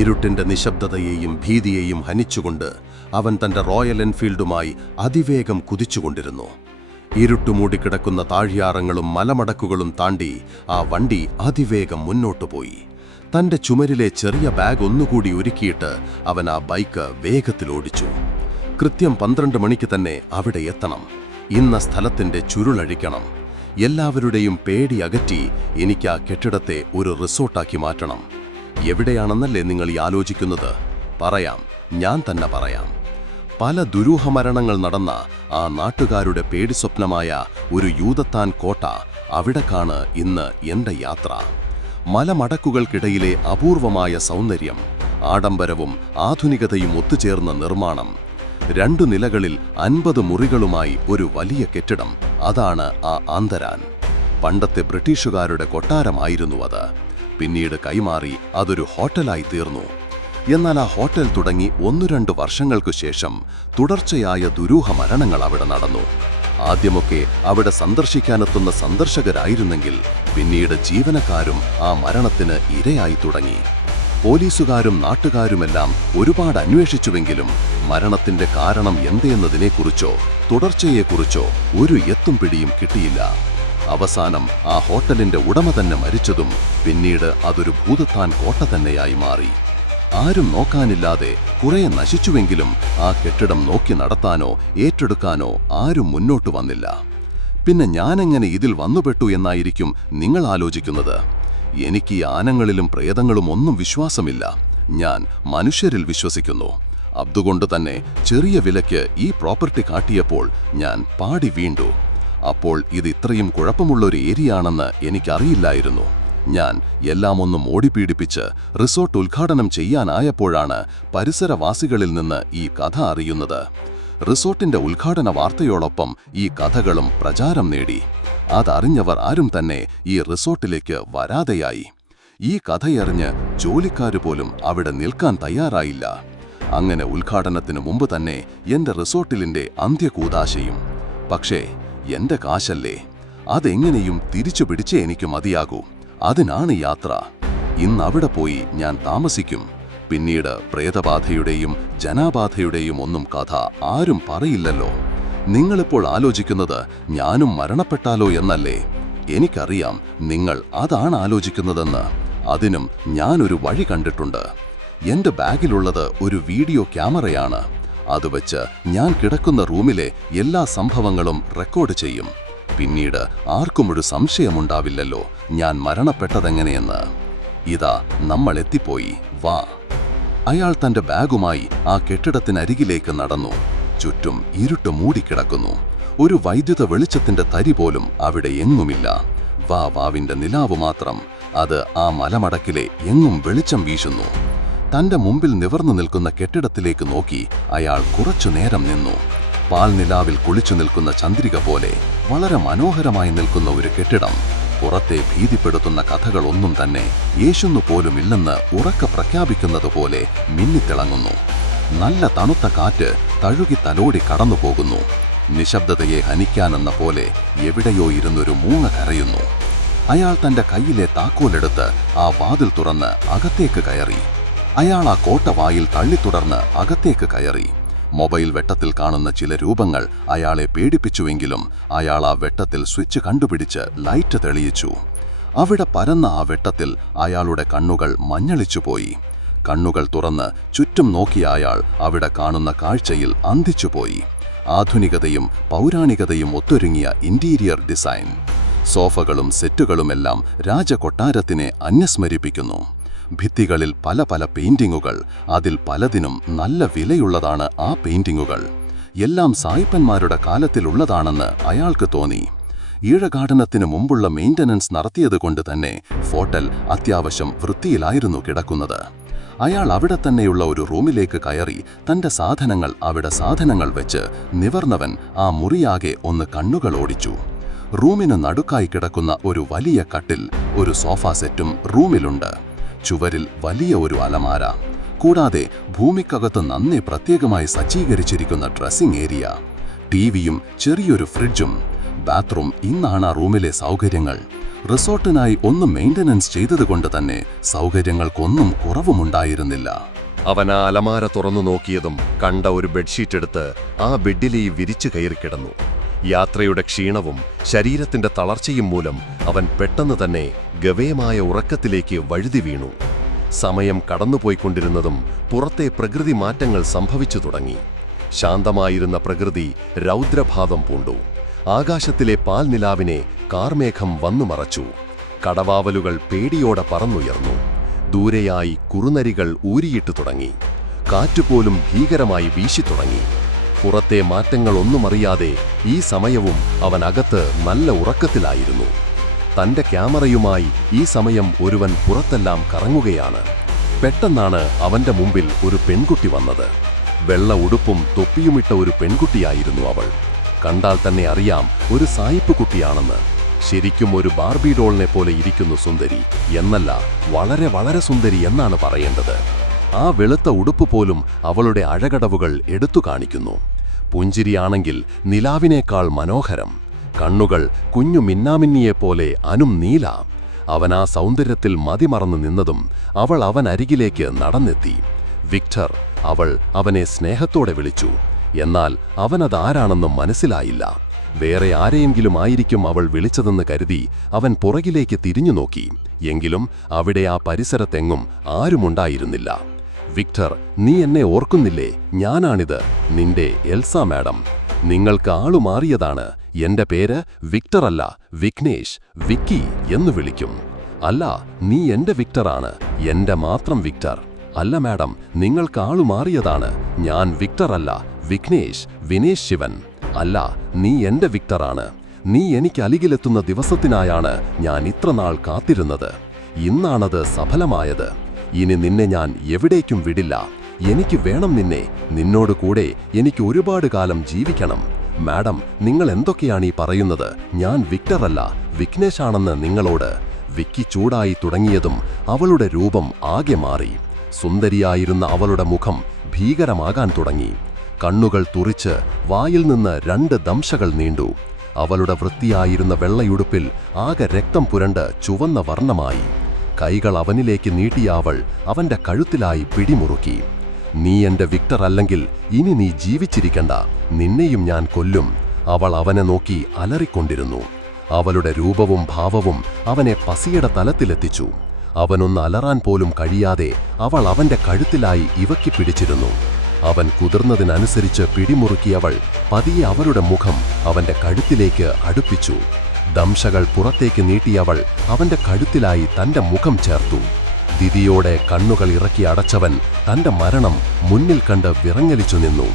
ഇരുട്ടിന്റെ നിശബ്ദതയെയും ഭീതിയെയും ഹനിച്ചുകൊണ്ട് അവൻ തന്റെ റോയൽ എൻഫീൽഡുമായി അതിവേഗം കുതിച്ചുകൊണ്ടിരുന്നു. ഇരുട്ടുമൂടിക്കിടക്കുന്ന താഴ്യാറങ്ങളും മലമടക്കുകളും താണ്ടി ആ വണ്ടി അതിവേഗം മുന്നോട്ടുപോയി. തന്റെ ചുമരിലെ ചെറിയ ബാഗ് ഒന്നുകൂടി ഒരുക്കിയിട്ട് അവൻ ആ ബൈക്ക് വേഗത്തിലോടിച്ചു. കൃത്യം 12 മണിക്ക് തന്നെ അവിടെ എത്തണം. ഇന്ന സ്ഥലത്തിന്റെ ചുരുളഴിക്കണം. എല്ലാവരുടെയും പേടി അകറ്റി എനിക്ക് ആ കെട്ടിടത്തെ ഒരു റിസോർട്ടാക്കി മാറ്റണം. എവിടെയാണെന്നല്ലേ നിങ്ങൾ ആലോചിക്കുന്നത്? പറയാം, ഞാൻ തന്നെ പറയാം. പല ദുരൂഹമരണങ്ങൾ നടന്ന ആ നാട്ടുകാരുടെ പേടിസ്വപ്നമായ ഒരു യൂദത്താൻ കോട്ട, അവിടേക്കാണ് ഇന്ന് എൻ്റെ യാത്ര. മലമടക്കുകൾക്കിടയിലെ അപൂർവമായ സൗന്ദര്യം, ആഡംബരവും ആധുനികതയും ഒത്തുചേർന്ന നിർമ്മാണം. 2 നിലകളിൽ 50 മുറികളുമായി ഒരു വലിയ കെട്ടിടം, അതാണ് ആ ആന്തരാൻ. പണ്ടത്തെ ബ്രിട്ടീഷുകാരുടെ കൊട്ടാരമായിരുന്നു അത്. പിന്നീട് കൈമാറി അതൊരു ഹോട്ടലായി തീർന്നു. എന്നാൽ ആ ഹോട്ടൽ തുടങ്ങി 1-2 വർഷങ്ങൾക്കു ശേഷം തുടർച്ചയായ ദുരൂഹ മരണങ്ങൾ അവിടെ നടന്നു. ആദ്യമൊക്കെ അവിടെ സന്ദർശിക്കാനെത്തുന്ന സന്ദർശകരായിരുന്നെങ്കിൽ പിന്നീട് ജീവനക്കാരും ആ മരണത്തിന് ഇരയായി തുടങ്ങി. പോലീസുകാരും നാട്ടുകാരുമെല്ലാം ഒരുപാട് അന്വേഷിച്ചുവെങ്കിലും മരണത്തിന്റെ കാരണം എന്തെന്നതിനെക്കുറിച്ചോ തുടർച്ചയെക്കുറിച്ചോ ഒരു എത്തും പിടിയും കിട്ടിയില്ല. അവസാനം ആ ഹോട്ടലിന്റെ ഉടമ തന്നെ മരിച്ചതും പിന്നീട് അതൊരു ഭൂതത്താൻ കോട്ട തന്നെയായി മാറി. ആരും നോക്കാനില്ലാതെ കുറെ നശിച്ചുവെങ്കിലും ആ കെട്ടിടം നോക്കി നടത്താനോ ഏറ്റെടുക്കാനോ ആരും മുന്നോട്ട് വന്നില്ല. പിന്നെ ഞാനെങ്ങനെ ഇതിൽ വന്നുപെട്ടു എന്നായിരിക്കും നിങ്ങൾ ആലോചിക്കുന്നത്. എനിക്ക് ഈ ആനങ്ങളിലും പ്രേതങ്ങളും ഒന്നും വിശ്വാസമില്ല. ഞാൻ മനുഷ്യരിൽ വിശ്വസിക്കുന്നു. അതുകൊണ്ട് തന്നെ ചെറിയ വിലയ്ക്ക് ഈ പ്രോപ്പർട്ടി കാട്ടിയപ്പോൾ ഞാൻ പാടി വീണ്ടു. അപ്പോൾ ഇത് ഇത്രയും കുഴപ്പമുള്ളൊരു ഏരിയയാണെന്ന് എനിക്കറിയില്ലായിരുന്നു. ഞാൻ എല്ലാം ഒന്ന് മോടിപീഡിപ്പിച്ച് റിസോർട്ട് ഉദ്ഘാടനം ചെയ്യാനായപ്പോഴാണ് പരിസരവാസികളിൽ നിന്ന് ഈ കഥ അറിയുന്നത്. റിസോർട്ടിന്റെ ഉദ്ഘാടന വാർത്തയോടൊപ്പം ഈ കഥകളും പ്രചാരം നേടി. അതറിഞ്ഞവർ ആരും തന്നെ ഈ റിസോർട്ടിലേക്ക് വരാതെയായി. ഈ കഥയറിഞ്ഞ് ജോലിക്കാര് പോലും അവിടെ നിൽക്കാൻ തയ്യാറായില്ല. അങ്ങനെ ഉദ്ഘാടനത്തിന് മുമ്പ് തന്നെ എന്റെ റിസോർട്ടിലിന്റെ അന്ത്യകൂദാശയും. പക്ഷേ എന്റെ കാശല്ലേ, അതെങ്ങനെയും തിരിച്ചു പിടിച്ചേ എനിക്ക് മതിയാകൂ. അതിനാണ് യാത്ര. ഇന്നവിടെ പോയി ഞാൻ താമസിക്കും. പിന്നീട് പ്രേതബാധയുടെയും ജനാബാധയുടെയും ഒന്നും കഥ ആരും പറയില്ലല്ലോ. നിങ്ങളിപ്പോൾ ആലോചിക്കുന്നത് ഞാനും മരണപ്പെട്ടാലോ എന്നല്ലേ? എനിക്കറിയാം നിങ്ങൾ അതാണ് ആലോചിക്കുന്നതെന്ന്. അതിനും ഞാനൊരു വഴി കണ്ടിട്ടുണ്ട്. എന്റെ ബാഗിലുള്ളത് ഒരു വീഡിയോ ക്യാമറയാണ്. അത് വെച്ച് ഞാൻ കിടക്കുന്ന റൂമിലെ എല്ലാ സംഭവങ്ങളും റെക്കോർഡ് ചെയ്യും. പിന്നീട് ആർക്കും ഒരു സംശയമുണ്ടാവില്ലല്ലോ ഞാൻ മരണപ്പെട്ടതെങ്ങനെയെന്ന്. ഇതാ നമ്മൾ എത്തിപ്പോയി, വാ. അയാൾ തന്റെ ബാഗുമായി ആ കെട്ടിടത്തിനരികിലേക്ക് നടന്നു. ചുറ്റും ഇരുട്ട് മൂടിക്കിടക്കുന്നു. ഒരു വൈദ്യുത വെളിച്ചത്തിന്റെ തരി പോലും അവിടെ എങ്ങുമില്ല. വാവിന്റെ നിലാവ് മാത്രം. അത് ആ മലമടക്കിലെ എങ്ങും വെളിച്ചം വീശുന്നു. തന്റെ മുമ്പിൽ നിവർന്നു നിൽക്കുന്ന കെട്ടിടത്തിലേക്ക് നോക്കി അയാൾ കുറച്ചു നേരം നിന്നു. പാൽനിലാവിൽ കുളിച്ചു നിൽക്കുന്ന ചന്ദ്രിക പോലെ വളരെ മനോഹരമായി നിൽക്കുന്ന ഒരു കെട്ടിടം. പുറത്തെ ഭീതിപ്പെടുത്തുന്ന കഥകളൊന്നും തന്നെ യേശുന്നു പോലുമില്ലെന്ന് ഉറക്കെ പ്രഖ്യാപിക്കുന്നത് പോലെ മിന്നിത്തിളങ്ങുന്നു. നല്ല തണുത്ത കാറ്റ് തഴുകി തലോടി കടന്നുപോകുന്നു. നിശബ്ദതയെ ഹനിക്കാനെന്ന പോലെ എവിടെയോ ഇരുന്നൊരു മൂങ്ങ കരയുന്നു. അയാൾ തന്റെ കയ്യിലെ താക്കോലെടുത്ത് ആ വാതിൽ തുറന്ന് അകത്തേക്ക് കയറി. അയാൾ ആ കോട്ടവായിൽ തള്ളിത്തുടർന്ന് അകത്തേക്ക് കയറി. മൊബൈൽ വെട്ടത്തിൽ കാണുന്ന ചില രൂപങ്ങൾ അയാളെ പേടിപ്പിച്ചുവെങ്കിലും അയാൾ ആ വെട്ടത്തിൽ സ്വിച്ച് കണ്ടുപിടിച്ച് ലൈറ്റ് തെളിയിച്ചു. അവിടെ പരന്ന ആ വെട്ടത്തിൽ അയാളുടെ കണ്ണുകൾ മഞ്ഞളിച്ചുപോയി. കണ്ണുകൾ തുറന്ന് ചുറ്റും നോക്കിയ അയാൾ അവിടെ കാണുന്ന കാഴ്ചയിൽ അന്ധിച്ചുപോയി. ആധുനികതയും പൗരാണികതയും ഒത്തൊരുങ്ങിയ ഇന്റീരിയർ ഡിസൈൻ. സോഫകളും സെറ്റുകളുമെല്ലാം രാജകൊട്ടാരത്തിനെ അന്യസ്മരിപ്പിക്കുന്നു. ഭിത്തികളിൽ പല പല പെയിന്റിങ്ങുകൾ. അതിൽ പലതിനും നല്ല വിലയുള്ളതാണ് ആ പെയിന്റിങ്ങുകൾ. എല്ലാം സായിപ്പന്മാരുടെ കാലത്തിലുള്ളതാണെന്ന് അയാൾക്ക് തോന്നി. ഈഴഘാടനത്തിന് മുമ്പുള്ള മെയിൻ്റനൻസ് നടത്തിയതുകൊണ്ട് തന്നെ ഹോട്ടൽ അത്യാവശ്യം വൃത്തിയിലായിരുന്നു കിടക്കുന്നത്. അയാൾ അവിടെ തന്നെയുള്ള ഒരു റൂമിലേക്ക് കയറി തന്റെ സാധനങ്ങൾ വെച്ച് നിവർന്നവൻ ആ മുറിയാകെ ഒന്ന് കണ്ണുകൾ ഓടിച്ചു. റൂമിന് നടുക്കായി കിടക്കുന്ന ഒരു വലിയ കട്ടിൽ, ഒരു സോഫ സെറ്റും റൂമിലുണ്ട്. ചുവരിൽ വലിയ ഒരു അലമാര. കൂടാതെ ഭൂമിക്കകത്ത് നന്നേ പ്രത്യേകമായി സജ്ജീകരിച്ചിരിക്കുന്ന ഡ്രസ്സിംഗ് ഏരിയ, ടിവിയും ചെറിയൊരു ഫ്രിഡ്ജും. ബാത്റൂം ഇന്നാണ് ആ റൂമിലെ സൗകര്യങ്ങൾ. റിസോർട്ടിനായി ഒന്ന് മെയിൻ്റനൻസ് ചെയ്തതുകൊണ്ട് തന്നെ സൗകര്യങ്ങൾക്കൊന്നും കുറവുമുണ്ടായിരുന്നില്ല. അവൻ ആ അലമാര തുറന്നു നോക്കിയതും കണ്ട ഒരു ബെഡ്ഷീറ്റ് എടുത്ത് ആ ബെഡിലീ വിരിച്ചു കയറിക്കിടന്നു. യാത്രയുടെ ക്ഷീണവും ശരീരത്തിന്റെ തളർച്ചയും മൂലം അവൻ പെട്ടെന്ന് തന്നെ ഗവേയമായ ഉറക്കത്തിലേക്ക് വഴുതി വീണു. സമയം കടന്നുപോയിക്കൊണ്ടിരുന്നതും പുറത്തെ പ്രകൃതി മാറ്റങ്ങൾ സംഭവിച്ചു തുടങ്ങി. ശാന്തമായിരുന്ന പ്രകൃതി രൗദ്രഭാവം പൂണ്ടു. ആകാശത്തിലെ പാൽനിലാവിനെ കാർമേഘം വന്നു മറച്ചു. കടവാവലുകൾ പേടിയോടെ പറന്നുയർന്നു. ദൂരെയായി കുറുനരികൾ ഊരിയിട്ടു തുടങ്ങി. കാറ്റുപോലും ഭീകരമായി വീശിത്തുടങ്ങി. പുറത്തെ മാറ്റങ്ങളൊന്നുമറിയാതെ ഈ സമയവും അവൻ അകത്ത് നല്ല ഉറക്കത്തിലായിരുന്നു. തന്റെ ക്യാമറയുമായി ഈ സമയം ഒരുവൻ പുറത്തെല്ലാം കറങ്ങുകയാണ്. പെട്ടെന്നാണ് അവന്റെ മുമ്പിൽ ഒരു പെൺകുട്ടി വന്നത്. വെള്ള ഉടുപ്പും തൊപ്പിയുമിട്ട ഒരു പെൺകുട്ടിയായിരുന്നു അവൾ. കണ്ടാൽ തന്നെ അറിയാം ഒരു സായിപ്പ് കുട്ടിയാണെന്ന്. ശരിക്കും ഒരു ബാർബി ഡോളിനെ പോലെ ഇരിക്കുന്നു സുന്ദരി എന്നല്ല, വളരെ വളരെ സുന്ദരി എന്നാണ് പറയേണ്ടത്. ആ വെളുത്ത ഉടുപ്പ് പോലും അവളുടെ അഴകടവുകൾ എടുത്തു കാണിക്കുന്നു. പുഞ്ചിരിയാണെങ്കിൽ നിലാവിനേക്കാൾ മനോഹരം. കണ്ണുകൾ കുഞ്ഞു മിന്നാമിന്നിയെപ്പോലെ അനും നീല. അവൻ ആ സൗന്ദര്യത്തിൽ മതിമറന്നു നിന്നതും അവൾ അവനരികിലേക്ക് നടന്നെത്തി. വിക്ടർ, അവൾ അവനെ സ്നേഹത്തോടെ വിളിച്ചു. എന്നാൽ അവനതാരാണെന്നും മനസ്സിലായില്ല. വേറെ ആരെയെങ്കിലും ആയിരിക്കും അവൾ വിളിച്ചതെന്ന് കരുതി അവൻ പുറകിലേക്ക് തിരിഞ്ഞു നോക്കി. എങ്കിലും അവിടെ ആ പരിസരത്തെങ്ങും ആരുമുണ്ടായിരുന്നില്ല. വിക്ടർ, നീ എന്നെ ഓർക്കുന്നില്ലേ? ഞാനാണിത്, നിന്റെ എൽസ മാഡം. നിങ്ങൾക്ക് ആളുമാറിയതാണ്. എന്റെ പേര് വിക്ടർ അല്ല, വിഘ്നേഷ്, വിക്കി എന്ന് വിളിക്കും. അല്ല, നീ എന്റെ വിക്ടറാണ്, എന്റെ മാത്രം വിക്ടർ. അല്ല മാഡം, നിങ്ങൾക്ക് ആളുമാറിയതാണ്. ഞാൻ വിക്ടർ അല്ല, വിഘ്നേഷ്, വിനേഷ് ശിവൻ. അല്ല, നീ എന്റെ വിക്ടറാണ്. നീ എനിക്ക് അലികിലെത്തുന്ന ദിവസത്തിനായാണ് ഞാൻ ഇത്രനാൾ കാത്തിരുന്നത്. ഇന്നാണത് സഫലമായത്. ഇനി നിന്നെ ഞാൻ എവിടേക്കും വിടില്ല. എനിക്ക് വേണം നിന്നെ. നിന്നോട് കൂടെ എനിക്ക് ഒരുപാട് കാലം ജീവിക്കണം. മാഡം, നിങ്ങൾ എന്തൊക്കെയാണ് ഈ പറയുന്നത്? ഞാൻ വിക്ടർ അല്ല, വിഘ്നേഷാണെന്ന് നിങ്ങളോട്. വിക്കി ചൂടായി തുടങ്ങിയതും അവളുടെ രൂപം ആകെ മാറി. സുന്ദരിയായിരുന്ന അവളുടെ മുഖം ഭീകരമാകാൻ തുടങ്ങി. കണ്ണുകൾ തുറിച്ച് വായിൽ നിന്ന് 2 ദംശകൾ നീണ്ടു. അവളുടെ വൃത്തിയായിരുന്ന വെള്ളയുടുപ്പിൽ ആകെ രക്തം പുരണ്ട് ചുവന്ന വർണ്ണമായി. കൈകൾ അവനിലേക്ക് നീട്ടിയ അവൾ അവന്റെ കഴുത്തിലായി പിടിമുറുക്കി. നീ എന്റെ വിക്ടർ അല്ലെങ്കിൽ ഇനി നീ ജീവിച്ചിരിക്കണ്ട, നിന്നെയും ഞാൻ കൊല്ലും. അവൾ അവനെ നോക്കി അലറിക്കൊണ്ടിരുന്നു. അവളുടെ രൂപവും ഭാവവും അവനെ പസിയുടെ തലത്തിലെത്തിച്ചു. അവനൊന്ന് അലറാൻ പോലും കഴിയാതെ അവൾ അവന്റെ കഴുത്തിലായി ഇവക്കി പിടിച്ചിരുന്നു. അവൻ കുതിർന്നതിനനുസരിച്ച് പിടിമുറുക്കിയവൾ പതിയെ അവളുടെ മുഖം അവന്റെ കഴുത്തിലേക്ക് അടുപ്പിച്ചു. ദംശകൾ പുറത്തേക്ക് നീട്ടിയവൾ അവന്റെ കഴുത്തിലായി തന്റെ മുഖം ചേർത്തു. ദിതിയോടെ കണ്ണുകൾ ഇറക്കി അടച്ചവൻ തന്റെ മരണം മുന്നിൽ കണ്ട് വിറങ്ങലിച്ചു നിന്നു.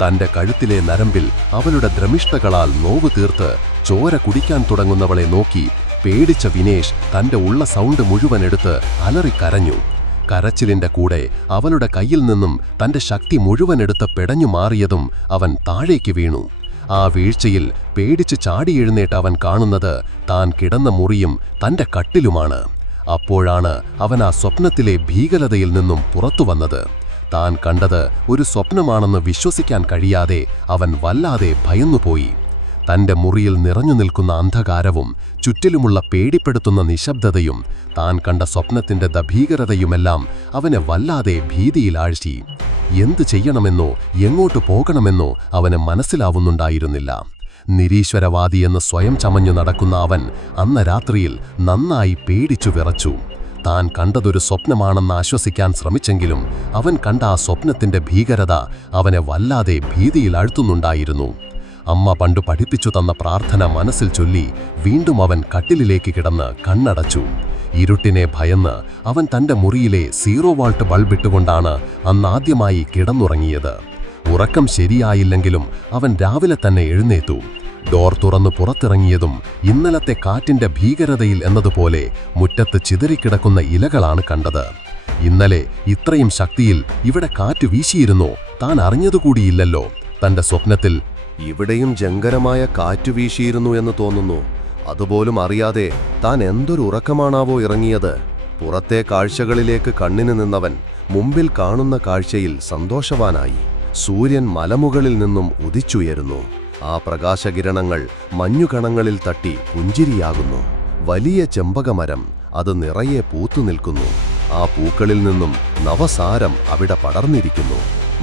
തന്റെ കഴുത്തിലെ നരമ്പിൽ അവളുടെ ദ്രമിഷ്ഠകളാൽ നോവ് തീർത്ത് ചോര കുടിക്കാൻ തുടങ്ങുന്നവളെ നോക്കി പേടിച്ച വിനേഷ് തന്റെ ഉള്ള സൗണ്ട് മുഴുവൻ എടുത്ത് അലറിക്കരഞ്ഞു. കരച്ചിലിന്റെ കൂടെ അവളുടെ കയ്യിൽ നിന്നും തന്റെ ശക്തി മുഴുവൻ എടുത്ത് പെടഞ്ഞു മാറിയതും അവൻ താഴേക്ക് വീണു. ആ വീഴ്ചയിൽ പേടിച്ച് ചാടി എഴുന്നേറ്റ് അവൻ കാണുന്നത് താൻ കിടന്ന മുറിയും തന്റെ കട്ടിലുമാണ്. അപ്പോഴാണ് അവൻ ആ സ്വപ്നത്തിലെ ഭീകരതയിൽ നിന്നും പുറത്തു വന്നത്. താൻ കണ്ടത് ഒരു സ്വപ്നമാണെന്ന് വിശ്വസിക്കാൻ കഴിയാതെ അവൻ വല്ലാതെ ഭയന്നുപോയി. തന്റെ മുറിയിൽ നിറഞ്ഞു നിൽക്കുന്ന അന്ധകാരവും ചുറ്റിലുമുള്ള പേടിപ്പെടുത്തുന്ന നിശബ്ദതയും താൻ കണ്ട സ്വപ്നത്തിന്റെ ഭീകരതയുമെല്ലാം അവനെ വല്ലാതെ ഭീതിയിലാഴ്ത്തി. എന്തു ചെയ്യണമെന്നോ എങ്ങോട്ട് പോകണമെന്നോ അവന് മനസ്സിലാവുന്നുണ്ടായിരുന്നില്ല. നിരീശ്വരവാദിയെന്ന് സ്വയം ചമഞ്ഞു നടക്കുന്ന അവൻ അന്ന് രാത്രിയിൽ നന്നായി പേടിച്ചു വിറച്ചു. താൻ കണ്ടതൊരു സ്വപ്നമാണെന്ന് ആശ്വസിക്കാൻ ശ്രമിച്ചെങ്കിലും അവൻ കണ്ട ആ സ്വപ്നത്തിന്റെ ഭീകരത അവനെ വല്ലാതെ ഭീതിയിലാഴ്ത്തുന്നുണ്ടായിരുന്നു. അമ്മ പണ്ടു പഠിപ്പിച്ചു തന്ന പ്രാർത്ഥന മനസ്സിൽ ചൊല്ലി വീണ്ടും അവൻ കട്ടിലിലേക്ക് കിടന്ന് കണ്ണടച്ചു. ഇരുട്ടിനെ ഭയന്ന് അവൻ തന്റെ മുറിയിലെ 0 വാൾട്ട് ബൾബിട്ടുകൊണ്ടാണ് അന്നാദ്യമായി കിടന്നുറങ്ങിയത്. ഉറക്കം ശരിയായില്ലെങ്കിലും അവൻ രാവിലെ തന്നെ എഴുന്നേറ്റു. ഡോർ തുറന്നു പുറത്തിറങ്ങിയതും ഇന്നലത്തെ കാറ്റിന്റെ ഭീകരതയിൽ എന്നതുപോലെ മുറ്റത്ത് ചിതറിക്കിടക്കുന്ന ഇലകളാണ് കണ്ടത്. ഇന്നലെ ഇത്രയും ശക്തിയിൽ ഇവിടെ കാറ്റ് വീശിയിരുന്നോ? താൻ അറിഞ്ഞതുകൂടിയില്ലല്ലോ. തന്റെ സ്വപ്നത്തിൽ ഇവിടെയും ജങ്കരമായ കാറ്റു വീശിയിരുന്നു എന്ന് തോന്നുന്നു. അതുപോലും അറിയാതെ താൻ എന്തൊരു ഉറക്കമാണാവോ ഇറങ്ങിയത്. പുറത്തെ കാഴ്ചകളിലേക്ക് കണ്ണിന് നിന്നവൻ മുമ്പിൽ കാണുന്ന കാഴ്ചയിൽ സന്തോഷവാനായി. സൂര്യൻ മലമുകളിൽ നിന്നും ഉദിച്ചുയരുന്നു. ആ പ്രകാശകിരണങ്ങൾ മഞ്ഞുകണങ്ങളിൽ തട്ടി പുഞ്ചിരിയാകുന്നു. വലിയ ചെമ്പകമരം, അത് നിറയെ പൂത്തുനിൽക്കുന്നു. ആ പൂക്കളിൽ നിന്നും നവസാരം അവിടെ പടർന്നിരിക്കുന്നു.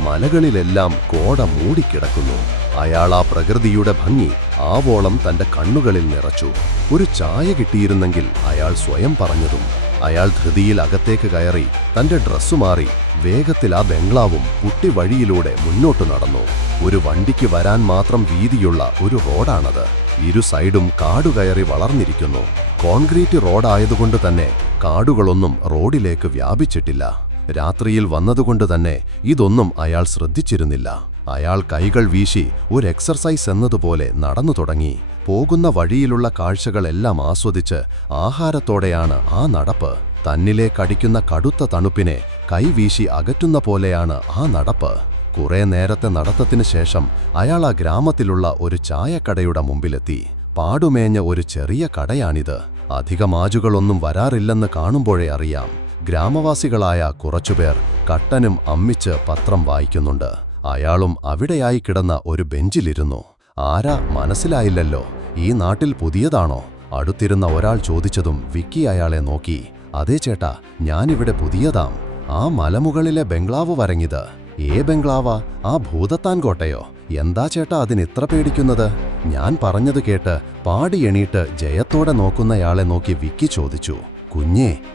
മലകളിലെല്ലാം കോട മൂടിക്കിടക്കുന്നു. അയാൾ ആ പ്രകൃതിയുടെ ഭംഗി ആവോളം തന്റെ കണ്ണുകളിൽ നിറച്ചു. ഒരു ചായ കിട്ടിയിരുന്നെങ്കിൽ അയാൾ സ്വയം പറഞ്ഞതും. അയാൾ ധൃതിയിൽ അകത്തേക്ക് കയറി തന്റെ ഡ്രസ്സു മാറി വേഗത്തിൽ ആ ബംഗ്ലാവും പുട്ടി വഴിയിലൂടെ മുന്നോട്ടു നടന്നു. ഒരു വണ്ടിക്ക് വരാൻ മാത്രം വീതിയുള്ള ഒരു റോഡാണത്. ഇരു സൈഡും കാടുകയറി വളർന്നിരിക്കുന്നു. കോൺക്രീറ്റ് റോഡായതുകൊണ്ട് തന്നെ കാടുകളൊന്നും റോഡിലേക്ക് വ്യാപിച്ചിട്ടില്ല. രാത്രിയിൽ വന്നതുകൊണ്ട് തന്നെ ഇതൊന്നും അയാൾ ശ്രദ്ധിച്ചിരുന്നില്ല. അയാൾ കൈകൾ വീശി ഒരു എക്സർസൈസ് എന്നതുപോലെ നടന്നു തുടങ്ങി. പോകുന്ന വഴിയിലുള്ള കാഴ്ചകളെല്ലാം ആസ്വദിച്ച് ആഹാരത്തോടെയാണ് ആ നടപ്പ്. തന്നിലേക്കടിക്കുന്ന കടുത്ത തണുപ്പിനെ കൈവീശി അകറ്റുന്ന പോലെയാണ് ആ നടപ്പ്. കുറെ നേരത്തെ നടത്തത്തിന് ശേഷം അയാൾ ആ ഗ്രാമത്തിലുള്ള ഒരു ചായക്കടയുടെ മുമ്പിലെത്തി. പാടുമേഞ്ഞ ഒരു ചെറിയ കടയാണിത്. അധികം ആജുകളൊന്നും വരാറില്ലെന്ന് കാണുമ്പോഴേ അറിയാം. ഗ്രാമവാസികളായ കുറച്ചുപേർ കട്ടനും അമ്മിച്ച് പത്രം വായിക്കുന്നുണ്ട്. അയാളും അവിടെയായി കിടന്ന ഒരു ബെഞ്ചിലിരുന്നു. ആരാ മനസ്സിലായില്ലല്ലോ, ഈ നാട്ടിൽ പുതിയതാണോ? അടുത്തിരുന്ന ഒരാൾ ചോദിച്ചതും വിക്കി അയാളെ നോക്കി. അതേ ചേട്ടാ, ഞാനിവിടെ പുതിയതാം. ആ മലമുകളിലെ ബംഗ്ലാവ് വരങ്ങിത്. ബംഗ്ലാവാ? ആ ഭൂതത്താൻ കോട്ടയോ? എന്താ ചേട്ടാ അതിനിത്ര പേടിക്കുന്നത്? ഞാൻ പറഞ്ഞത് കേട്ട് പാടി എണീട്ട് ജയത്തോടെ നോക്കുന്നയാളെ നോക്കി വിക്കി ചോദിച്ചു.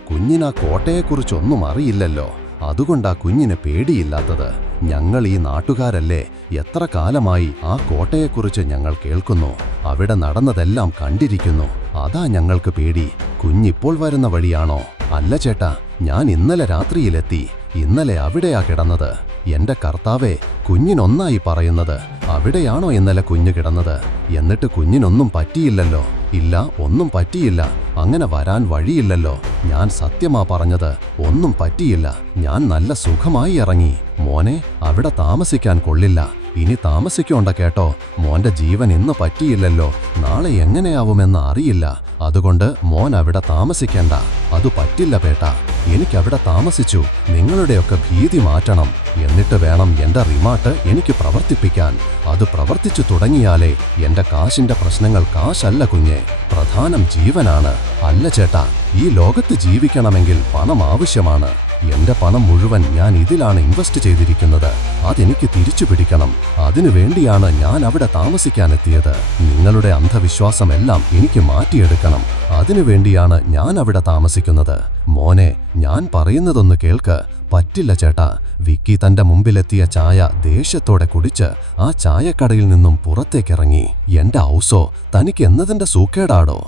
കുഞ്ഞിനാ കോട്ടയെക്കുറിച്ചൊന്നും അറിയില്ലല്ലോ, അതുകൊണ്ടാ കുഞ്ഞിന് പേടിയില്ലാത്തത്. ഞങ്ങൾ ഈ നാട്ടുകാരല്ലേ, എത്ര കാലമായി ആ കോട്ടയെക്കുറിച്ച് ഞങ്ങൾ കേൾക്കുന്നു, അവിടെ നടന്നതെല്ലാം കണ്ടിരിക്കുന്നു. അതാ ഞങ്ങൾക്ക് പേടി. കുഞ്ഞിപ്പോൾ വരുന്ന വഴിയാണോ? അല്ല ചേട്ടാ, ഞാൻ ഇന്നലെ രാത്രിയിലെത്തി. ഇന്നലെ അവിടെയാ കിടന്നത്. എന്റെ കർത്താവേ, കുഞ്ഞിനൊന്നായി പറയുന്നത്. അവിടെയാണോ ഇന്നലെ കുഞ്ഞ് കിടന്നത്? എന്നിട്ട് കുഞ്ഞിനൊന്നും പറ്റിയില്ലല്ലോ? ഇല്ല, ഒന്നും പറ്റിയില്ല. അങ്ങനെ വരാൻ വഴിയില്ലല്ലോ. ഞാൻ സത്യമാ പറഞ്ഞത്, ഒന്നും പറ്റിയില്ല. ഞാൻ നല്ല സുഖമായി ഇറങ്ങി. മോനെ, അവിടെ താമസിക്കാൻ കൊള്ളില്ല. ഇനി താമസിക്കോണ്ട കേട്ടോ. മോന്റെ ജീവൻ ഇന്ന് പറ്റിയില്ലല്ലോ, നാളെ എങ്ങനെയാവുമെന്ന് അറിയില്ല. അതുകൊണ്ട് മോൻ അവിടെ താമസിക്കണ്ട. അത് പറ്റില്ല പേട്ടാ. എനിക്കവിടെ താമസിച്ചു നിങ്ങളുടെയൊക്കെ ഭീതി മാറ്റണം. എന്നിട്ട് വേണം എന്റെ റിമാട്ട് എനിക്ക് പ്രവർത്തിപ്പിക്കാൻ. അത് പ്രവർത്തിച്ചു തുടങ്ങിയാലേ എന്റെ കാശിന്റെ പ്രശ്നങ്ങൾ കാശല്ല കുഞ്ഞെ, പ്രധാനം ജീവനാണ്. അല്ല ചേട്ടാ, ഈ ലോകത്ത് ജീവിക്കണമെങ്കിൽ പണം ആവശ്യമാണ്. എന്റെ പണം മുഴുവൻ ഞാൻ ഇതിലാണ് ഇൻവെസ്റ്റ് ചെയ്തിരിക്കുന്നത്. അതെനിക്ക് തിരിച്ചു പിടിക്കണം. അതിനുവേണ്ടിയാണ് ഞാൻ അവിടെ താമസിക്കാനെത്തിയത്. നിങ്ങളുടെ അന്ധവിശ്വാസമെല്ലാം എനിക്ക് മാറ്റിയെടുക്കണം. അതിനുവേണ്ടിയാണ് ഞാൻ അവിടെ താമസിക്കുന്നത്. മോനെ, ഞാൻ പറയുന്നതൊന്ന് കേൾക്ക്. പറ്റില്ല ചേട്ടാ. വിക്കി തന്റെ മുമ്പിലെത്തിയ ചായ ദേഷ്യത്തോടെ കുടിച്ച് ആ ചായക്കടയിൽ നിന്നും പുറത്തേക്കിറങ്ങി. എന്റെ ഔസോ, തനിക്ക് എന്നതിന്റെ സൂക്കേടാടോ?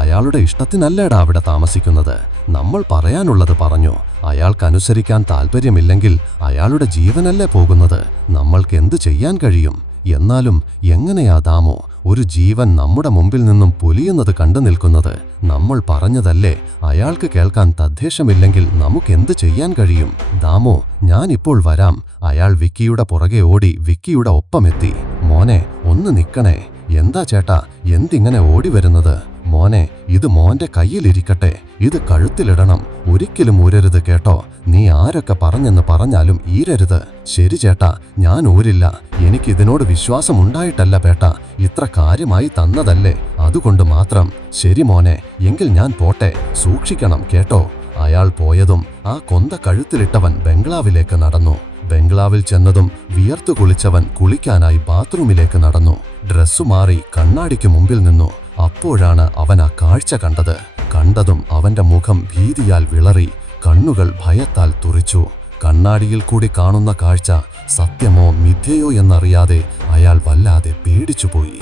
അയാളുടെ ഇഷ്ടത്തിനല്ലേടാ അവിടെ താമസിക്കുന്നത്. നമ്മൾ പറയാനുള്ളത് പറഞ്ഞു. അയാൾക്കനുസരിക്കാൻ താല്പര്യമില്ലെങ്കിൽ അയാളുടെ ജീവനല്ലേ പോകുന്നത്. നമ്മൾക്ക് എന്തു ചെയ്യാൻ കഴിയും? എന്നാലും എങ്ങനെയാ ദാമോ ഒരു ജീവൻ നമ്മുടെ മുമ്പിൽ നിന്നും പൊലിയുന്നത് കണ്ടു നിൽക്കുന്നത്? നമ്മൾ പറഞ്ഞതല്ലേ, അയാൾക്ക് കേൾക്കാൻ തദ്ദേശമില്ലെങ്കിൽ നമുക്കെന്ത് ചെയ്യാൻ കഴിയും? ദാമോ, ഞാനിപ്പോൾ വരാം. അയാൾ വിക്കിയുടെ പുറകെ ഓടി വിക്കിയുടെ ഒപ്പമെത്തി. മോനെ, ഒന്ന് നിക്കണേ. എന്താ ചേട്ടാ, എന്തിങ്ങനെ ഓടി വരുന്നത്? മോനെ, ഇത് മോന്റെ കയ്യിലിരിക്കട്ടെ. ഇത് കഴുത്തിലിടണം. ഒരിക്കലും ഊരരുത് കേട്ടോ. നീ ആരൊക്കെ പറഞ്ഞെന്ന് പറഞ്ഞാലും ഈരരുത്. ശരി ചേട്ടാ, ഞാൻ ഊരില്ല. എനിക്കിതിനോട് വിശ്വാസമുണ്ടായിട്ടല്ല പേട്ടാ, ഇത്ര കാര്യമായി തന്നതല്ലേ, അതുകൊണ്ട് മാത്രം. ശരി മോനെ, എങ്കിൽ ഞാൻ പോട്ടെ. സൂക്ഷിക്കണം കേട്ടോ. അയാൾ പോയതും ആ കൊന്ത കഴുത്തിലിട്ടവൻ ബംഗ്ലാവിലേക്ക് നടന്നു. ബംഗ്ലാവിൽ ചെന്നതും വിയർത്തു കുളിച്ചവൻ കുളിക്കാനായി ബാത്റൂമിലേക്ക് നടന്നു. ഡ്രസ്സു മാറി കണ്ണാടിക്ക് മുമ്പിൽ നിന്നു. അപ്പോഴാണ് അവൻ ആ കാഴ്ച കണ്ടതും അവന്റെ മുഖം ഭീതിയാൽ വിളറി, കണ്ണുകൾ ഭയത്താൽ തുറിച്ചു. കണ്ണാടിയിൽ കൂടി കാണുന്ന കാഴ്ച സത്യമോ മിഥ്യയോ എന്നറിയാതെ അയാൾ വല്ലാതെ പേടിച്ചുപോയി.